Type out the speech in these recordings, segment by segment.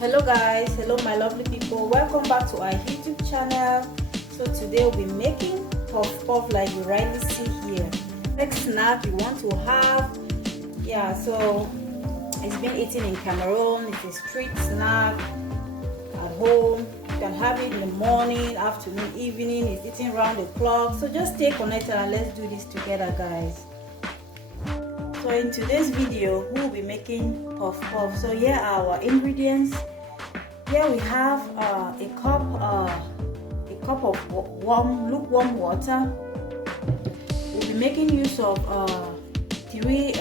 Hello guys, hello my lovely people, welcome back to our YouTube channel. So today we'll be making puff puff like you rightly see here. Next snack you want to have, so it's been eaten in Cameroon. It's a street snack at home. You can have it in the morning, afternoon, evening. It's eaten round the clock. So just stay connected and let's do this together guys. So in today's video we'll be making puff puff. So here are our ingredients. Here we have a cup of lukewarm water. We'll be making use of 3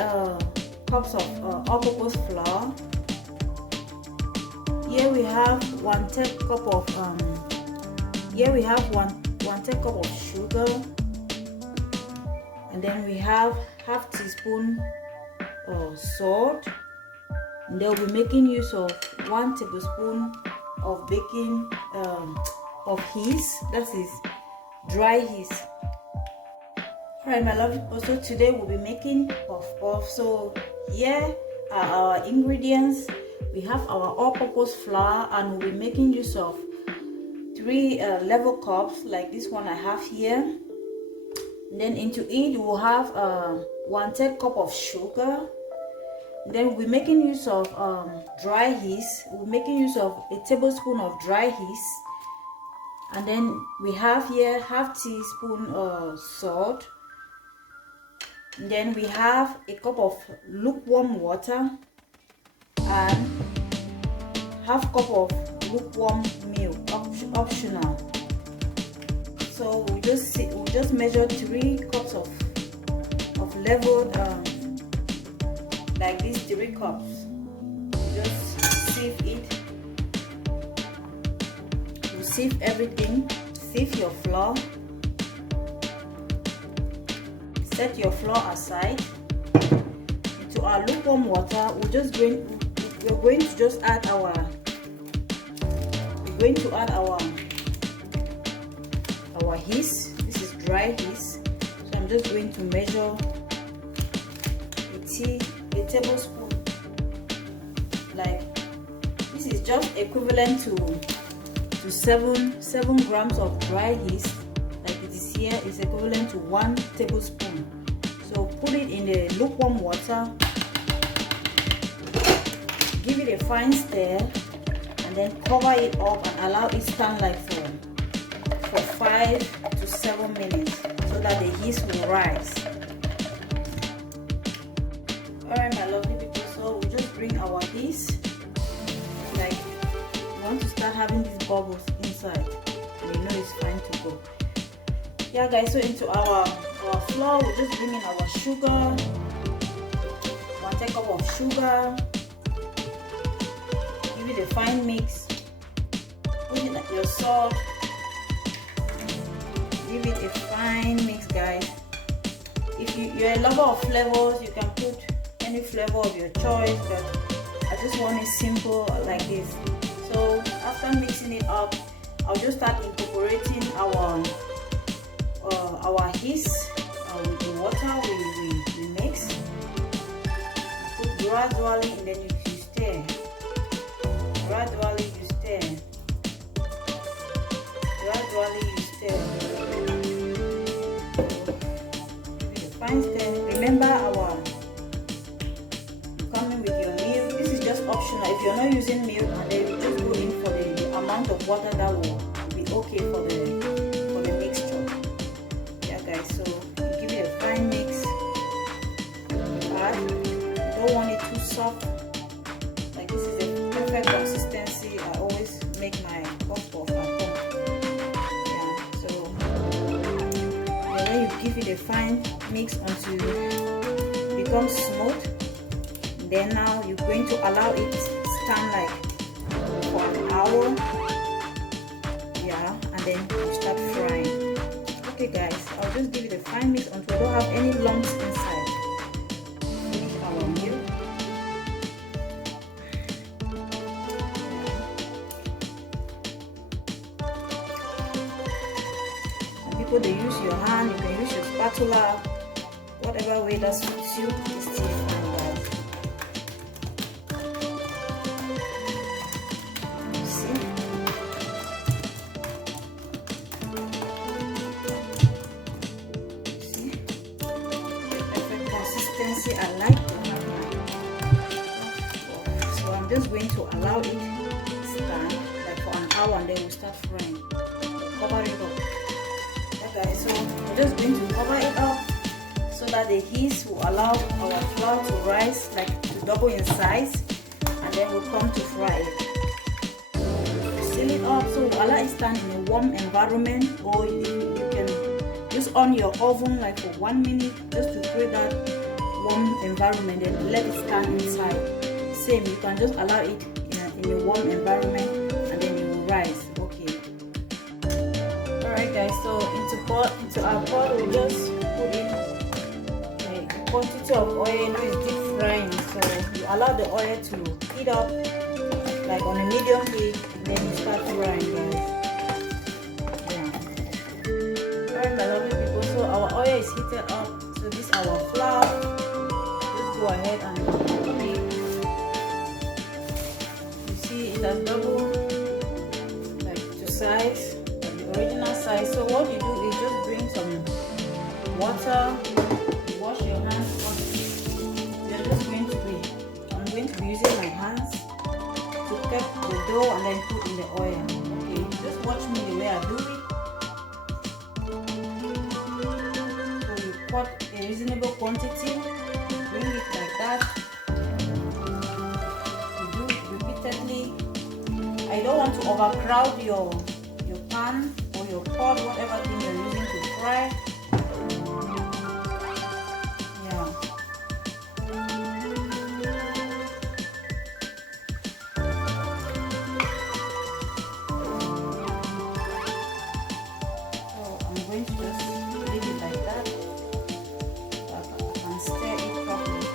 cups of all-purpose flour. Here we have 1/3 cup of one-third cup of sugar, and then we have half teaspoon salt. And they'll be making use of 1 tablespoon of baking of yeast, that is dry yeast. Alright my lovely people, so today we'll be making puff puff. So here are our ingredients. We have our all-purpose flour, and we'll be making use of 3 level cups like this one I have here. And then into it we'll have 1/3 cup of sugar. Then we'll be making use of dry yeast. We're making use of a tablespoon of dry yeast. And then we have here half teaspoon salt. And then we have a cup of lukewarm water and half cup of lukewarm milk, optional. So we'll just measure 3 cups of leveled like these 3 cups. Just sieve it. You sieve everything. Sieve your flour. Set your flour aside. Into our lukewarm water, we're going to just add our yeast. This is dry yeast. So I'm just going to measure a tablespoon. Like this is just equivalent to 7 grams of dry yeast. Like it is here, is equivalent to 1 tablespoon. So put it in the lukewarm water, give it a fine stir, and then cover it up and allow it stand like for 5 to 7 minutes so that the yeast will rise. Alright my lovely people, so we just bring our yeast, like you want to start having these bubbles inside and you know it's fine to go. Yeah guys, so into our flour we're just bringing our sugar, 1/3 cup of sugar, give it a fine mix, put in your salt, give it a fine mix guys. If you're a lover of flavors, you can put any flavor of your choice, but I just want it simple like this. So after mixing it up, I'll just start incorporating our yeast with the water we mix. Put gradually, and then you stir. Gradually you stir. Gradually you stir. Give it a fine stir. Remember coming with your milk. This is just optional. If you're not using milk, and then you just go in for the amount of water that will be okay for the mixture. Yeah guys, so you give it a fine mix. But you don't want it too soft. Like this is a perfect consistency. I always make my puff puff at home. Yeah, so the way you give it a fine mix until it becomes smooth. Then now you're going to allow it stand like for an hour. Yeah, and then you start frying. Okay guys, I'll just give it a fine mix until we don't have any lumps inside. Finish our milk. Some people they use your hand, you can use your spatula, whatever way that suits you. It's still fine guys. consistency I like to have my puff. So I'm just going to allow it stand like for an hour, and then we'll start frying. Cover it up. Okay, guys, so we're just going to cover it up so that the heat will allow our flour to rise, like to double in size, and then we'll come to fry it. Seal it up, so allow it stand in a warm environment, or you can just on your oven like for 1 minute just to create that warm environment, and let it stand inside. Same, you can just allow it in a warm environment, and then it will rise. Okay. Alright guys, so into our pot we'll just put in a quantity of oil. You know, it's deep frying, so you allow the oil to heat up like on a medium heat, and then you start frying, guys. Yeah. Alright my lovely people, so our oil is heated up, so this is our flour. Just go ahead and cook it. You see it has doubled like to size, like the original size. So what you do is just bring some water, wash your hands. You're just going to be, I'm going to be using my hands to cut the dough and then put in the oil. Okay, just watch me the way I do it. So you put a reasonable quantity, bring it like that. You do it repeatedly. I don't want to overcrowd your pan or your pot, whatever thing you're using to fry. Yeah. Going to just leave it like that, so I can stir it properly.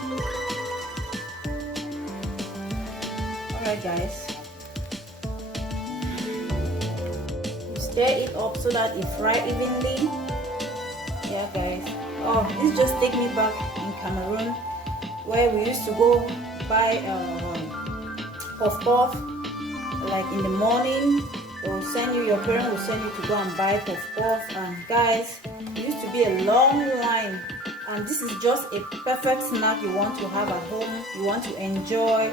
Alright guys, you stir it up so that it fry evenly. Yeah guys, oh, this just take me back in Cameroon, where we used to go buy puff like in the morning. Will send you, your parent will send you to go and buy puff, and guys, it used to be a long line, and this is just a perfect snack you want to have at home, you want to enjoy.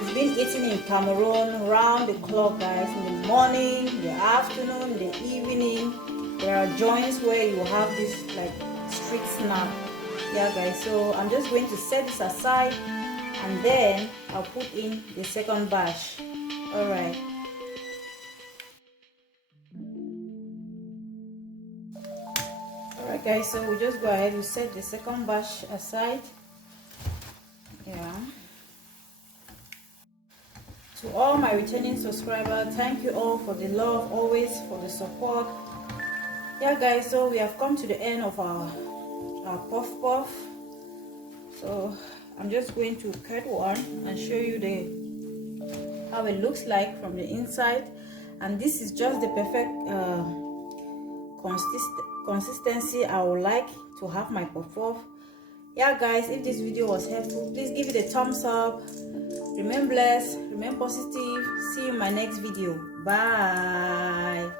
It's been eaten in Cameroon round the clock, guys, in the morning, in the afternoon, in the evening. There are joints where you have this like street snack. Yeah guys, so I'm just going to set this aside, and then I'll put in the second batch. Alright. Alright guys, so we just go ahead, we set the second batch aside. Yeah. To all my returning subscribers, thank you all for the love, always for the support. Yeah guys, so we have come to the end of our puff. So I'm just going to cut one and show you how it looks like from the inside. And this is just the perfect consistency I would like to have my puff. Yeah guys, if this video was helpful, please give it a thumbs up. Remain blessed, remain positive. See you in my next video. Bye.